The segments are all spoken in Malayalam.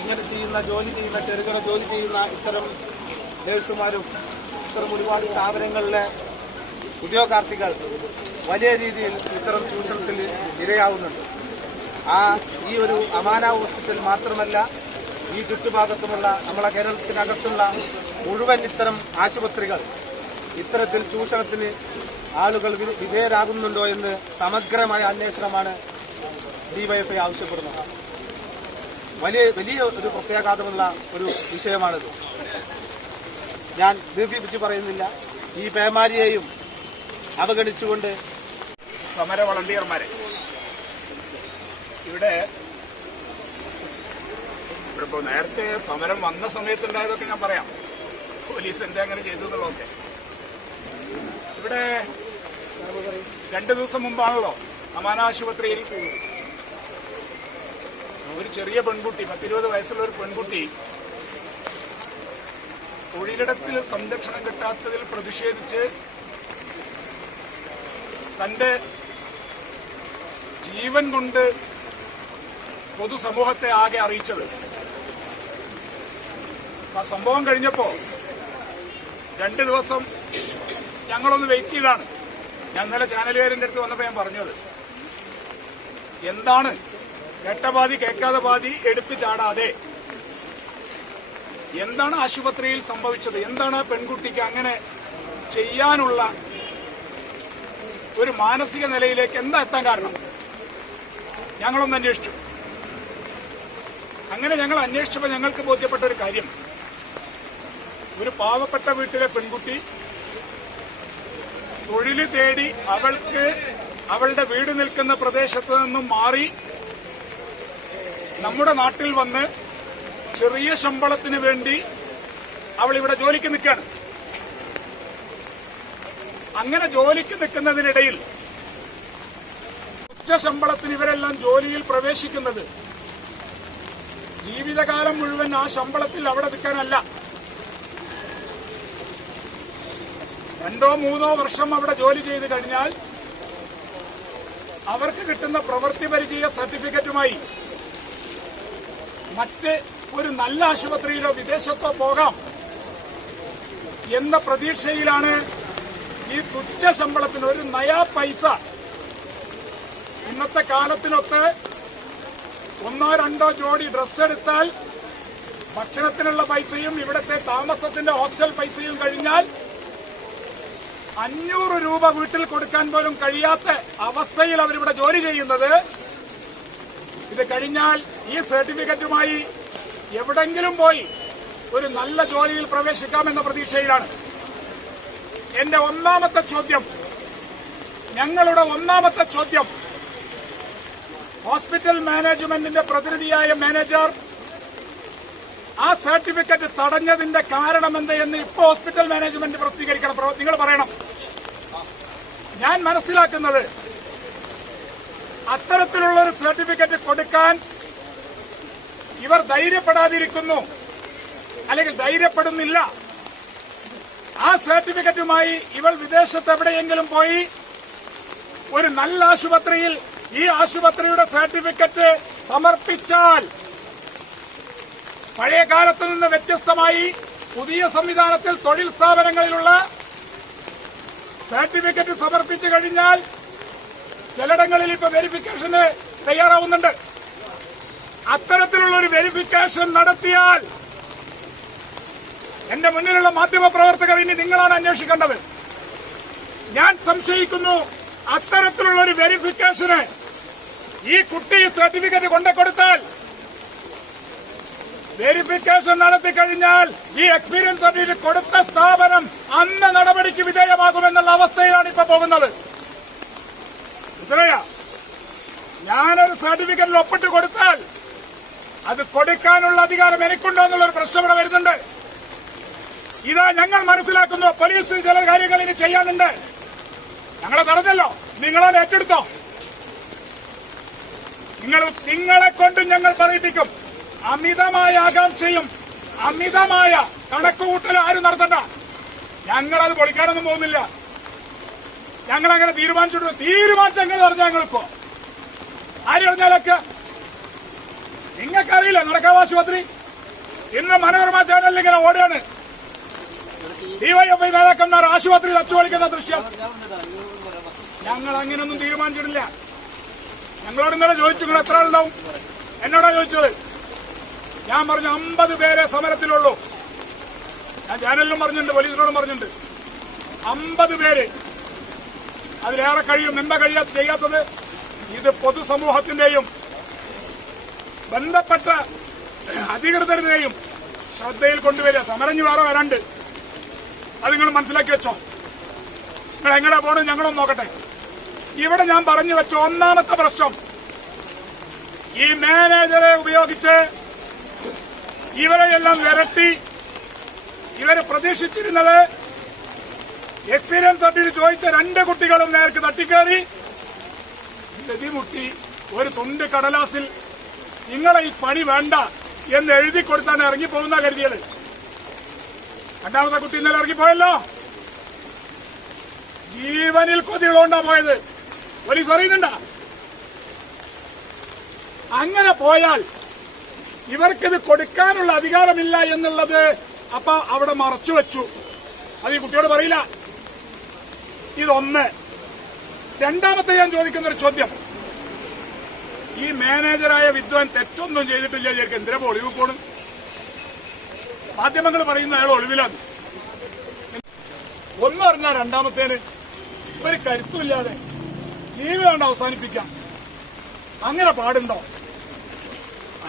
ഇങ്ങനെ ചെയ്യുന്ന ജോലി ചെയ്യുന്ന ചെറുകിട ജോലി ചെയ്യുന്ന ഇത്തരം നേഴ്സുമാരും ഇത്തരം ഒരുപാട് സ്ഥാപനങ്ങളിലെ ഉദ്യോഗാർത്ഥികൾ വലിയ രീതിയിൽ ഇത്തരം ചൂഷണത്തിൽ ഇരയാവുന്നുണ്ട്. ഈ ഒരു അമാനാവസ്ഥയിൽ മാത്രമല്ല, ഈ ചുറ്റുഭാഗത്തുമുള്ള നമ്മളെ കേരളത്തിനകത്തുള്ള മുഴുവൻ ഇത്തരം ആശുപത്രികൾ ഇത്തരത്തിൽ ചൂഷണത്തിന് ആളുകൾ വിധേയരാകുന്നുണ്ടോ എന്ന് സമഗ്രമായ അന്വേഷണമാണ് ഡിവൈഎഫ്ഐ ആവശ്യപ്പെടുന്നത്. വലിയ ഒരു പ്രത്യാഘാതമുള്ള ഒരു വിഷയമാണിത്. ഞാൻ ദീർഘിപ്പിച്ച് പറയുന്നില്ല. ഈ പേമാരിയെയും അവഗണിച്ചുകൊണ്ട് സമര വളണ്ടിയർമാരെ ഇവിടെ ഇപ്പോൾ നേരത്തെ സമരം വന്ന സമയത്തുണ്ടായതൊക്കെ ഞാൻ പറയാം. പോലീസ് എന്താ അങ്ങനെ ചെയ്തു എന്നുള്ളതൊക്കെ. ഇവിടെ 2 ദിവസം മുമ്പാണല്ലോ അമാന ആശുപത്രിയിൽ ഒരു ചെറിയ പെൺകുട്ടി 10-20 വയസ്സുള്ള ഒരു പെൺകുട്ടി തൊഴിലിടത്തിൽ സംരക്ഷണം കിട്ടാത്തതിൽ പ്രതിഷേധിച്ച് തന്റെ ജീവൻ കൊണ്ട് പൊതുസമൂഹത്തെ ആകെ അറിയിച്ചത്. ആ സംഭവം കഴിഞ്ഞപ്പോ 2 ദിവസം ഞങ്ങളൊന്ന് വെയിറ്റ് ചെയ്താണ്. ഞാൻ ഇന്നലെ ചാനലുകാരന്റെ അടുത്ത് വന്നപ്പോ ഞാൻ പറഞ്ഞത്, എന്താണ് കേട്ട പാതി കേൾക്കാതെ പാതി എടുത്തു ചാടാതെ എന്താണ് ആശുപത്രിയിൽ സംഭവിച്ചത്, എന്താണ് ആ പെൺകുട്ടിക്ക് അങ്ങനെ ചെയ്യാനുള്ള ഒരു മാനസിക നിലയിലേക്ക് എന്താ എത്താൻ കാരണം, ഞങ്ങളൊന്ന് അന്വേഷിച്ചു. അങ്ങനെ ഞങ്ങൾ അന്വേഷിച്ചപ്പോൾ ഞങ്ങൾക്ക് ബോധ്യപ്പെട്ട ഒരു കാര്യം, ഒരു പാവപ്പെട്ട വീട്ടിലെ പെൺകുട്ടി തൊഴിൽ തേടി അവൾക്ക് അവളുടെ വീട് നിൽക്കുന്ന പ്രദേശത്ത് നിന്നും മാറി നമ്മുടെ നാട്ടിൽ വന്ന് ചെറിയ ശമ്പളത്തിന് വേണ്ടി അവൾ ഇവിടെ ജോലിക്ക് നിൽക്കുകയാണ്. അങ്ങനെ ജോലിക്ക് നിൽക്കുന്നതിനിടയിൽ ഉച്ച ശമ്പളത്തിന് ഇവരെല്ലാം ജോലിയിൽ പ്രവേശിക്കുന്നത് ജീവിതകാലം മുഴുവൻ ആ ശമ്പളത്തിൽ അവിടെ നിൽക്കാനല്ല, 2-3 വർഷം അവിടെ ജോലി ചെയ്ത് കഴിഞ്ഞാൽ അവർക്ക് കിട്ടുന്ന പ്രവൃത്തി പരിചയ സർട്ടിഫിക്കറ്റുമായി മറ്റ് ഒരു നല്ല ആശുപത്രിയിലോ വിദേശത്തോ പോകാം എന്ന പ്രതീക്ഷയിലാണ് ഈ തുച്ഛ ശമ്പളത്തിന് ഒരു നയാ പൈസ ഇന്നത്തെ കാലത്തിനൊത്ത് 1-2 ജോഡി ഡ്രസ് എടുത്താൽ ഭക്ഷണത്തിനുള്ള പൈസയും ഇവിടുത്തെ താമസത്തിന്റെ ഹോസ്റ്റൽ പൈസയും കഴിഞ്ഞാൽ 500 രൂപ വീട്ടിൽ കൊടുക്കാൻ പോലും കഴിയാത്ത അവസ്ഥയിൽ അവരിവിടെ ജോലി ചെയ്യുന്നത്. ഇത് കഴിഞ്ഞാൽ ഈ സർട്ടിഫിക്കറ്റുമായി എവിടെങ്കിലും പോയി ഒരു നല്ല ജോലിയിൽ പ്രവേശിക്കാമെന്ന പ്രതീക്ഷയിലാണ്. എന്റെ ഞങ്ങളുടെ ഒന്നാമത്തെ ചോദ്യം ഹോസ്പിറ്റൽ മാനേജ്മെന്റിന്റെ പ്രതിനിധിയായ മാനേജർ ആ സർട്ടിഫിക്കറ്റ് തടഞ്ഞതിന്റെ കാരണമെന്ത് എന്ന് ഇപ്പോൾ ഹോസ്പിറ്റൽ മാനേജ്മെന്റ് പ്രസിദ്ധീകരിക്കണം. നിങ്ങൾ പറയണം. ഞാൻ മനസ്സിലാക്കുന്നത് അത്തരത്തിലുള്ള ഒരു സർട്ടിഫിക്കറ്റ് കൊടുക്കാൻ ഇവർ ധൈര്യപ്പെടാതിരിക്കുന്നു, അല്ലെങ്കിൽ ധൈര്യപ്പെടുന്നില്ല. ആ സർട്ടിഫിക്കറ്റുമായി ഇവൾ വിദേശത്ത് എവിടെയെങ്കിലും പോയി ഒരു നല്ല ആശുപത്രിയിൽ ഈ ആശുപത്രിയുടെ സർട്ടിഫിക്കറ്റ് സമർപ്പിച്ചാൽ പഴയ കാലത്ത് നിന്ന് വ്യത്യസ്തമായി പുതിയ സംവിധാനത്തിൽ തൊഴിൽ സ്ഥാപനങ്ങളിലുള്ള സർട്ടിഫിക്കറ്റ് സമർപ്പിച്ചു കഴിഞ്ഞാൽ ചിലയിടങ്ങളിൽ ഇപ്പൊ വെരിഫിക്കേഷന് തയ്യാറാവുന്നുണ്ട്. അത്തരത്തിലുള്ള ഒരു വെരിഫിക്കേഷൻ നടത്തിയാൽ എന്റെ മുന്നിലുള്ള മാധ്യമപ്രവർത്തകർ ഇനി നിങ്ങളാണ് അന്വേഷിക്കേണ്ടത്. ഞാൻ സംശയിക്കുന്നു അത്തരത്തിലുള്ള ഒരു വെരിഫിക്കേഷന് ഈ കുട്ടി സർട്ടിഫിക്കറ്റ് കൊണ്ടുകൊടുത്താൽ വെരിഫിക്കേഷൻ നടത്തിക്കഴിഞ്ഞാൽ ഈ എക്സ്പീരിയൻസ് സർട്ടിഫിക്കറ്റ് കൊടുത്ത സ്ഥാപനം അന്ന് നടപടിക്ക് വിധേയമാകുമെന്നുള്ള അവസ്ഥയിലാണ് ഇപ്പൊ പോകുന്നത്. മനസ്സിലായ? ഞാനൊരു സർട്ടിഫിക്കറ്റിൽ ഒപ്പിട്ട് കൊടുത്താൽ അത് കൊടുക്കാനുള്ള അധികാരം എനിക്കുണ്ടോ എന്നുള്ളൊരു പ്രശ്നം ഇവിടെ വരുന്നുണ്ട്. ഇതാ ഞങ്ങൾ മനസ്സിലാക്കുന്നു. പോലീസ് ചില കാര്യങ്ങൾ ഇനി ചെയ്യാനുണ്ട്. ഞങ്ങളെ തടഞ്ഞല്ലോ, നിങ്ങളത് ഏറ്റെടുത്തോ. നിങ്ങളെ കൊണ്ട് ഞങ്ങൾ പറയിപ്പിക്കും. അമിതമായ ആകാംക്ഷയും അമിതമായ കണക്കുകൂട്ടലും ആരും നടത്തണ്ട. ഞങ്ങളത് പൊളിക്കാനൊന്നും പോകുന്നില്ല. ഞങ്ങളങ്ങനെ തീരുമാനിച്ചെങ്ങനെ പറഞ്ഞ ഞങ്ങളിപ്പോ ആര് പറഞ്ഞാലൊക്കെ നിങ്ങൾക്കറിയില്ല. നടക്കാവ് ആശുപത്രി ഇന്ന് മനോരമ ചാനലിൽ ഇങ്ങനെ ഓടുകയാണ്. ഡിവൈഎഫ്ഐ നേതാക്കന്മാർ ആശുപത്രി തച്ചുപൊളിക്കുന്ന ദൃശ്യം. ഞങ്ങൾ അങ്ങനെയൊന്നും തീരുമാനിച്ചിട്ടില്ല. ഞങ്ങളോട് ഇന്നലെ ചോദിച്ചു നിങ്ങൾ എത്ര ആളുണ്ടാവും. എന്നോടാ ചോദിച്ചത്. ഞാൻ പറഞ്ഞു 50 പേരെ സമരത്തിലുള്ളൂ. ഞാൻ ചാനലിലും പറഞ്ഞിട്ടുണ്ട്, പോലീസിനോടും പറഞ്ഞിട്ടുണ്ട്. 50 പേര്. അതിലേറെ കഴിയും. എന്താ ചെയ്യാത്തത്? ഇത് പൊതുസമൂഹത്തിന്റെയും ബന്ധപ്പെട്ട അധികൃതരുടെയും ശ്രദ്ധയിൽ കൊണ്ടുവരിക. സമരഞ്ഞ് വേറെ വരാണ്ട്. അത് നിങ്ങൾ മനസ്സിലാക്കി വെച്ചോ. നിങ്ങൾ എങ്ങനെ പോകണം ഞങ്ങളൊന്ന് നോക്കട്ടെ. ഇവിടെ ഞാൻ പറഞ്ഞു വെച്ച ഒന്നാമത്തെ പ്രശ്നം, ഈ മാനേജറെ ഉപയോഗിച്ച് ഇവരെയെല്ലാം വിരട്ടി. ഇവരെ പ്രതീക്ഷിച്ചിരുന്നത് എക്സ്പീരിയൻസ് സർട്ടിഫിക്കറ്റ് ചോദിച്ച 2 കുട്ടികളും നേർക്ക് തട്ടിക്കേറി ഗതിമുട്ടി ഒരു തുണ്ട് കടലാസിൽ നിങ്ങളെ ഈ പണി വേണ്ട എന്ന് എഴുതി കൊടുത്താണ് ഇറങ്ങിപ്പോകുന്ന കരുതിയത്. 2ാമത്തെ കുട്ടി ഇന്നലെ ഇറങ്ങിപ്പോയല്ലോ. ജീവനിൽ കൊതികളുണ്ടാ പോയത്. പോലീസ് അറിയുന്നുണ്ടാ? അങ്ങനെ പോയാൽ ഇവർക്കിത് കൊടുക്കാനുള്ള അധികാരമില്ല എന്നുള്ളത് അപ്പൊ അവിടെ മറച്ചുവെച്ചു. അത് ഈ കുട്ടിയോട് പറയില്ല. ഇതൊന്ന്. 2ാമത്തെ ഞാൻ ചോദിക്കുന്നൊരു ചോദ്യം, ഈ മാനേജറായ വിദ്വാൻ തെറ്റൊന്നും ചെയ്തിട്ടില്ല. ശരിക്കും എന്തിനാ ഒളിവ് പോണ്? മാധ്യമങ്ങൾ പറയുന്ന അയാൾ ഒളിവിലാണ്. ഒന്ന് പറഞ്ഞാൽ 2ാമത്തേന് ഒരു കരുത്തുമില്ലാതെ ജീവിതം അവസാനിപ്പിക്കാം. അങ്ങനെ പാടുണ്ടോ?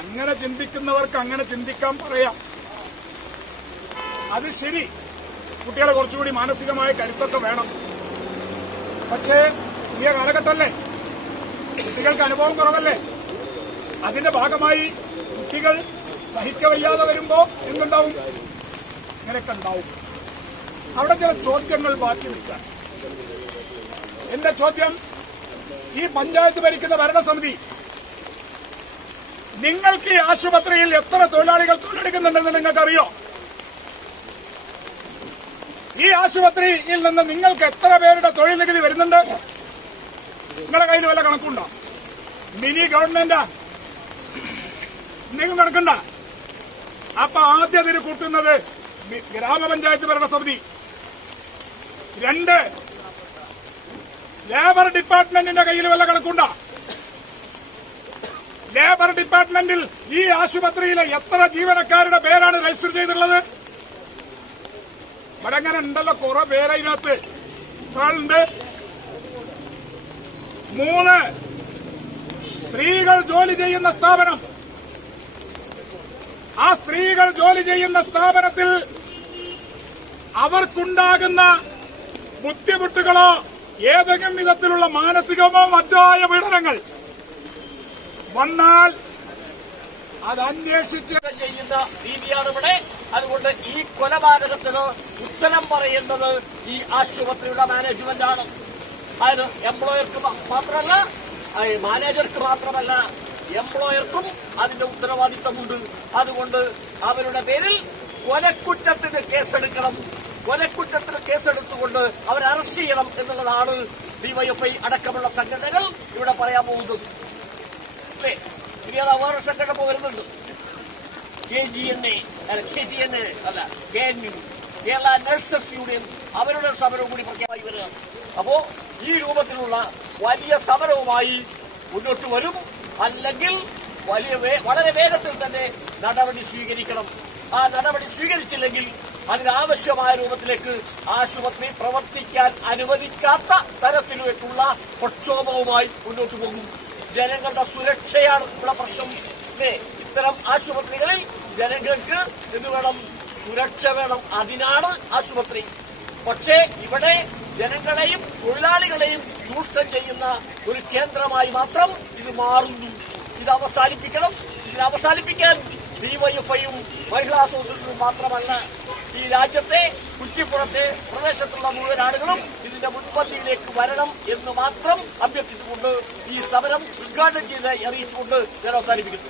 അങ്ങനെ ചിന്തിക്കുന്നവർക്ക് അങ്ങനെ ചിന്തിക്കാൻ പറയാം. അത് ശരി, കുട്ടികളെ കുറച്ചുകൂടി മാനസികമായ കരുത്തൊക്കെ വേണം. പക്ഷേ പുതിയ കാലഘട്ടമല്ലേ, കുട്ടികൾക്ക് അനുഭവം കുറവല്ലേ. അതിന്റെ ഭാഗമായി കുട്ടികൾ സഹിക്കവയ്യാതെ വരുമ്പോ എന്തുണ്ടാവും? ഇങ്ങനെയൊക്കെ ഉണ്ടാവും. അവിടെ ചില ചോദ്യങ്ങൾ ബാക്കി നിൽക്കാൻ. എന്റെ ചോദ്യം, ഈ പഞ്ചായത്ത് ഭരിക്കുന്ന ഭരണസമിതി നിങ്ങൾക്ക് ഈ ആശുപത്രിയിൽ എത്ര തൊഴിലാളികൾ തൊഴിലെടുക്കുന്നുണ്ടെന്ന് നിങ്ങൾക്കറിയോ? ഈ ആശുപത്രിയിൽ നിന്ന് നിങ്ങൾക്ക് എത്ര പേരുടെ തൊഴിൽ നികുതി വരുന്നുണ്ട്? നിങ്ങളുടെ കയ്യിൽ വല്ല കണക്കുണ്ടോ? മിനി ഗവൺമെന്റാ, എന്തെങ്കിലും കണക്കുണ്ടോ? അപ്പൊ ആദ്യം അതിന് കൂട്ടുന്നത് ഗ്രാമപഞ്ചായത്ത് ഭരണസമിതി. 2, ലേബർ ഡിപ്പാർട്ട്മെന്റിന്റെ കയ്യിൽ വല്ല കണക്കുണ്ടോ? ലേബർ ഡിപ്പാർട്ട്മെന്റിൽ ഈ ആശുപത്രിയിലെ എത്ര ജീവനക്കാരുടെ പേരാണ് രജിസ്റ്റർ ചെയ്തിട്ടുള്ളത്? ഇവിടെ അങ്ങനെ ഉണ്ടല്ലോ കുറെ പേര് അതിനകത്ത്. ഉണ്ട്. 3, സ്ത്രീകൾ ജോലി ചെയ്യുന്ന സ്ഥാപനം. ആ സ്ത്രീകൾ ജോലി ചെയ്യുന്ന സ്ഥാപനത്തിൽ അവർക്കുണ്ടാകുന്ന ബുദ്ധിമുട്ടുകളോ ഏതെങ്കിലും വിധത്തിലുള്ള മാനസികമോ മറ്റായ പീഡനങ്ങൾ വന്നാൽ അത് അന്വേഷിച്ച് ചെയ്യുന്ന രീതിയാണ് ഇവിടെ. അതുകൊണ്ട് ഈ കൊലപാതകത്തിന് ഉത്തരം പറയേണ്ടത് ഈ ആശുപത്രിയുടെ മാനേജ്മെന്റാണ്. അതിന് എംപ്ലോയർക്ക് മാത്രമല്ല, മാനേജർക്ക് മാത്രമല്ല, എംപ്ലോയർക്കും അതിന്റെ ഉത്തരവാദിത്തമുണ്ട്. അതുകൊണ്ട് അവരുടെ പേരിൽ കൊലക്കുറ്റത്തിന് കേസെടുക്കണം. കൊലക്കുറ്റത്തിന് കേസെടുത്തുകൊണ്ട് അവരെ അറസ്റ്റ് ചെയ്യണം എന്നുള്ളതാണ് ഡിവൈഎഫ്ഐ അടക്കമുള്ള സംഘടനകൾ ഇവിടെ പറയാൻ പോകുന്നത്. അല്ലേ? ഇനി അത് വേറെ സംഘടന വരുന്നുണ്ട്. KGNA അല്ല, KNU, കേരള നഴ്സസ് യൂണിയൻ, അവരുടെ സമരവും കൂടി പ്രഖ്യാപിച്ചു വരികയാണ്. അപ്പോ ഈ രൂപത്തിലുള്ള വലിയ സമരവുമായി മുന്നോട്ട് വരും. അല്ലെങ്കിൽ വളരെ വേഗത്തിൽ തന്നെ നടപടി സ്വീകരിക്കണം. ആ നടപടി സ്വീകരിച്ചില്ലെങ്കിൽ അതിനാവശ്യമായ രൂപത്തിലേക്ക് ആശുപത്രി പ്രവർത്തിക്കാൻ അനുവദിക്കാത്ത തരത്തിലേക്കുള്ള പ്രക്ഷോഭവുമായി മുന്നോട്ട് പോകും. ജനങ്ങളുടെ സുരക്ഷയാണ് ഇവിടെ പ്രശ്നം. ഇത്തരം ആശുപത്രികളിൽ ജനങ്ങൾക്ക് എന്ത് വേണം? സുരക്ഷ വേണം. അതിനാണ് ആശുപത്രി. പക്ഷേ ഇവിടെ ജനങ്ങളെയും തൊഴിലാളികളെയും ചൂഷണം ചെയ്യുന്ന ഒരു കേന്ദ്രമായി മാത്രം ഇത് മാറുന്നു. ഇത് അവസാനിപ്പിക്കണം. ഇതിനെ അവസാനിപ്പിക്കാൻ ഡിവൈഎഫ്ഐയും മഹിളാ അസോസിയേഷനും മാത്രമല്ല, ഈ രാജ്യത്തെ കുറ്റിപ്പുറത്തെ പ്രദേശത്തുള്ള മുഴുവൻ ആളുകളും ഇതിന്റെ മുൻപന്തിയിലേക്ക് വരണം എന്ന് മാത്രം അഭ്യർത്ഥിച്ചുകൊണ്ട് ഈ സമരം ഉദ്ഘാടനം ചെയ്ത് അറിയിച്ചുകൊണ്ട് ഞാൻ അവസാനിപ്പിക്കുന്നു.